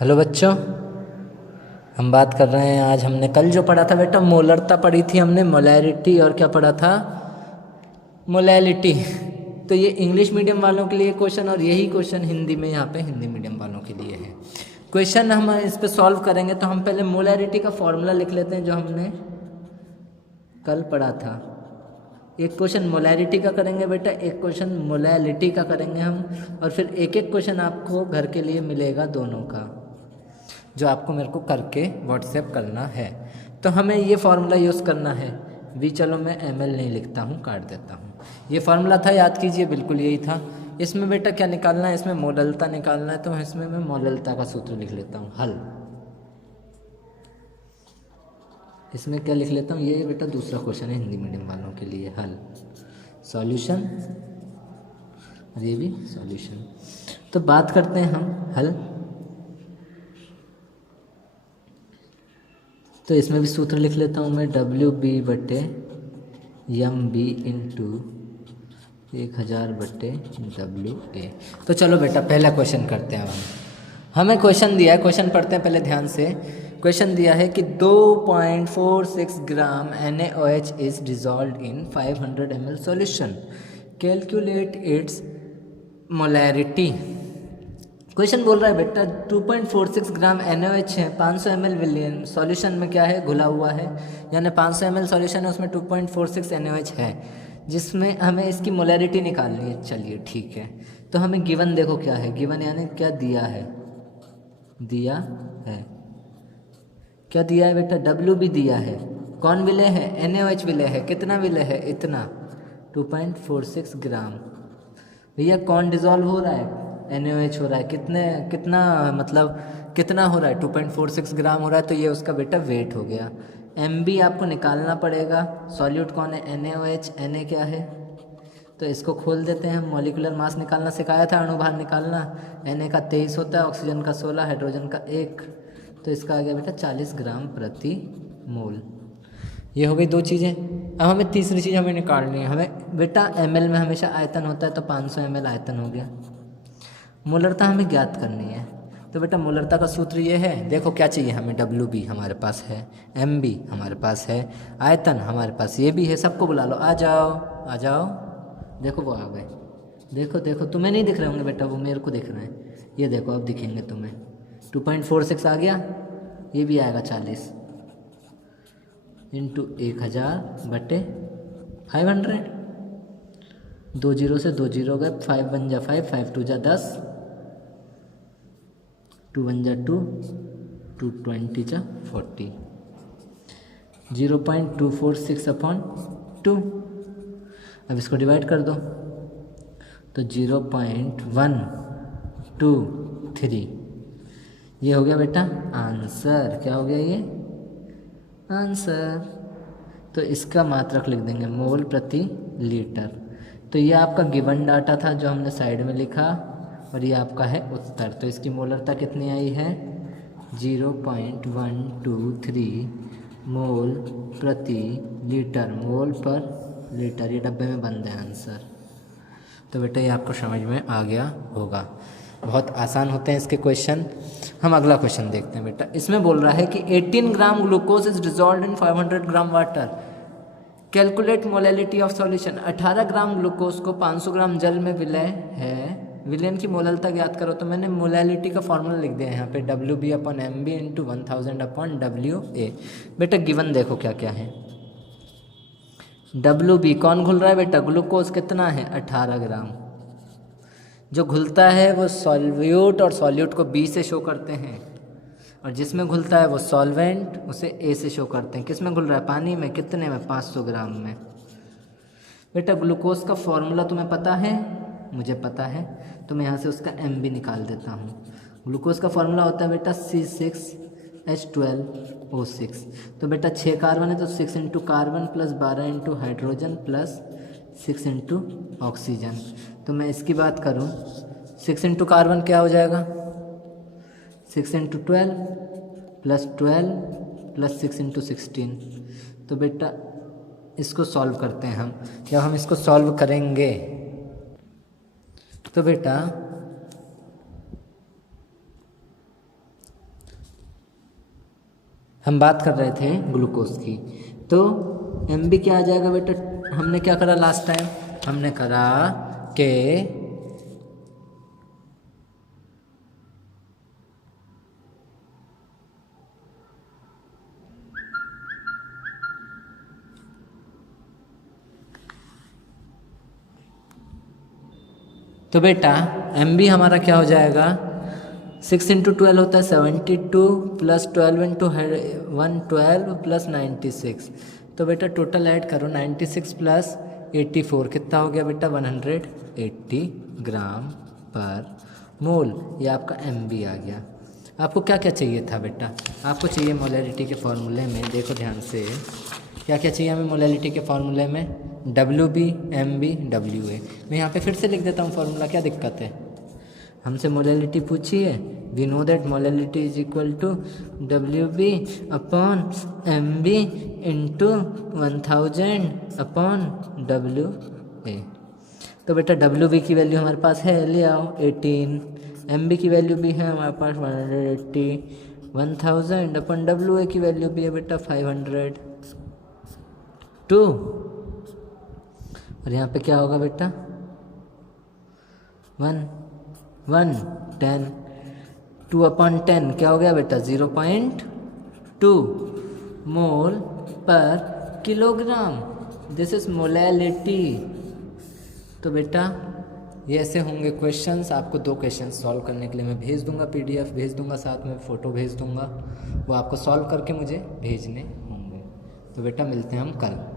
Hello बच्चों, हम बात कर रहे हैं। आज हमने कल जो पढ़ा था बेटा मोलरता पढ़ी थी हमने, मोलैरिटी, और क्या पढ़ा था, मोलैलिटी। तो ये इंग्लिश मीडियम वालों के लिए क्वेश्चन और यही क्वेश्चन हिंदी में यहाँ पे हिंदी मीडियम वालों के लिए है। क्वेश्चन हम इस पे सॉल्व करेंगे तो हम पहले मोलैरिटी का फॉर्मूला लिख लेते हैं जो हमने कल पढ़ा था। एक क्वेश्चन मोलैरिटी का करेंगे बेटा, एक क्वेश्चन मोलैलिटी का करेंगे हम, और फिर एक एक क्वेश्चन आपको घर के लिए मिलेगा दोनों का, जो आपको मेरे को करके व्हाट्सएप करना है। तो हमें ये फार्मूला यूज़ करना है। भी चलो मैं ml नहीं लिखता हूँ, काट देता हूँ। ये फार्मूला था, याद कीजिए, बिल्कुल यही था। इसमें बेटा क्या निकालना है, इसमें मोललता निकालना है, तो इसमें मैं मोललता का सूत्र लिख लेता हूँ, हल। इसमें क्या लिख लेता हूँ, ये बेटा दूसरा क्वेश्चन है हिंदी मीडियम वालों के लिए, हल, सॉल्यूशन, और ये भी सॉल्यूशन। तो बात करते हैं हम हल। तो इसमें भी सूत्र लिख लेता हूँ मैं, WB/MB इंटू 1000/WA। तो चलो बेटा पहला क्वेश्चन करते हैं हम। हमें क्वेश्चन दिया है, क्वेश्चन पढ़ते हैं पहले ध्यान से। क्वेश्चन दिया है कि 2.46 ग्राम NaOH is dissolve in 500 ml solution, calculate its molarity. Question बोल रहा है बेटा 2.46 ग्राम NaOH है, 500 ml विलियन सॉल्यूशन में क्या है, घुला हुआ है, यानी 500 ml सॉल्यूशन है, उसमें 2.46 NaOH है, जिसमें हमें इसकी मोलैरिटी निकालनी है। चलिए ठीक है, तो हमें गिवन देखो क्या है, गिवन यानी क्या दिया है, दिया है, क्या दिया है बेटा, W भी दिया है, कौन विलय है, NaOH विलय है, कितना विलय है, इतना 2.46 ग्राम। भैया कौन डिजॉल्व हो रहा है, NaOH हो रहा है, कितना मतलब कितना हो रहा है, 2.46 ग्राम हो रहा है, तो ये उसका बेटा वेट हो गया। MB आपको निकालना पड़ेगा, सॉल्यूट कौन है, NaOH, Na क्या है, तो इसको खोल देते हैं। मॉलिकुलर मास निकालना सिखाया था, अणुभार निकालना। Na का 23 होता है, ऑक्सीजन का 16, हाइड्रोजन का 1, तो इसका आ गया बेटा 40 ग्राम प्रति मोल। ये हो गई दो चीज़ें। अब हमें तीसरी चीज़ हमें निकालनी है। हमें बेटा ml में हमेशा आयतन होता है, तो 500 ml आयतन हो गया। मोलरता हमें ज्ञात करनी है, तो बेटा मोलरता का सूत्र ये है, देखो क्या चाहिए हमें, WB हमारे पास है, MB हमारे पास है, आयतन हमारे पास ये भी है। सबको बुला लो, आ जाओ आ जाओ, देखो वो आ गए, देखो देखो, तुम्हें नहीं दिख रहे होंगे बेटा, वो मेरे को दिख रहे हैं, ये देखो अब दिखेंगे तुम्हें। 2.46 आ गया, ये भी आएगा 40 इंटू 1000/500, 2 जीरो से 2 जीरो गए, 5 1 जा 5, 5 2 जा 10, 2 1 जा 2, 2 20 जा 40, 0.246/2। अब इसको डिवाइड कर दो, तो 0.123, ये हो गया बेटा आंसर। क्या हो गया ये आंसर। तो इसका मात्रक लिख देंगे मोल प्रति लीटर। तो ये आपका गिवन डाटा था जो हमने साइड में लिखा, और ये आपका है उत्तर। तो इसकी मोलरता कितनी आई है, 0.123 मोल प्रति लीटर, मोल पर लीटर, ये डब्बे में बंद है आंसर। तो बेटा ये आपको समझ में आ गया होगा। बहुत आसान होते हैं इसके क्वेश्चन। हम अगला क्वेश्चन देखते हैं बेटा। इसमें बोल रहा है कि 18 gram glucose is dissolve in 500 gram water, calculate molality of solution. 18 gram glucose को 500 ग्राम जल में विलय है, विलयन की मोललता ज्ञात करो। तो मैंने मोलैलिटी का फॉर्मूला लिख दिया है यहाँ पे, WB/MB इंटू 1000/WA। बेटा गिवन देखो क्या क्या है, WB कौन घुल रहा है बेटा, ग्लूकोज कितना है 18 ग्राम। जो घुलता है वो सॉल्यूट, और सॉल्यूट को B से शो करते हैं, और जिसमें घुलता है वो सॉल्वेंट, उसे A से शो करते हैं। किस में घुल रहा है, पानी में, कितने में, 500 ग्राम में। बेटा ग्लूकोज का फॉर्मूला तुम्हें पता है, मुझे पता है, तो मैं यहाँ से उसका MB निकाल देता हूँ। ग्लूकोज का फॉर्मूला होता है बेटा C6H12O6। तो बेटा 6 कार्बन है, तो 6 into carbon plus 12 into hydrogen plus 6 into oxygen. तो मैं इसकी बात करूँ, 6 इंटू कार्बन क्या हो जाएगा, 6 इंटू 12 प्लस 12 प्लस 6 इंटू 16। तो बेटा इसको सॉल्व करते हैं हम। जब हम इसको सॉल्व करेंगे तो बेटा हम बात कर रहे थे ग्लूकोज की। तो एम बी क्या आ जाएगा बेटा, हमने क्या करा लास्ट टाइम, हमने करा कि तो बेटा एम बी हमारा क्या हो जाएगा, 6 इंटू 12 होता है 72 प्लस 12 इंटू 112 प्लस 96। तो बेटा टोटल ऐड करो 96 प्लस 84 कितना हो गया बेटा 180 ग्राम पर मोल। ये आपका एम बी आ गया। आपको क्या क्या चाहिए था बेटा, आपको चाहिए मोलैलिटी के फॉर्मूले में, देखो ध्यान से क्या क्या चाहिए हमें मोलैलिटी के फॉर्मूले में, W B M B W A. मैं यहाँ पे फिर से लिख देता हूँ फॉर्मूला, क्या दिक्कत है, हमसे मोलैलिटी पूछी है, we know that molality is equal to W B upon M B into 1000 upon W A. तो बेटा डब्ल्यू बी की वैल्यू हमारे पास है, ले आओ 18, एम बी की वैल्यू भी है हमारे पास 180, 1000 अपन डब्ल्यू ए की वैल्यू भी है बेटा 502। और यहाँ पे क्या होगा बेटा 10 2 अपॉन 10 क्या हो गया बेटा 0.2 मोल पर किलोग्राम, दिस इज मोलैलिटी। तो बेटा ये ऐसे होंगे क्वेश्चंस, आपको 2 क्वेश्चंस सॉल्व करने के लिए मैं भेज दूंगा, पीडीएफ भेज दूंगा, साथ में फ़ोटो भेज दूंगा, वो आपको सॉल्व करके मुझे भेजने होंगे। तो बेटा मिलते हैं हम कल।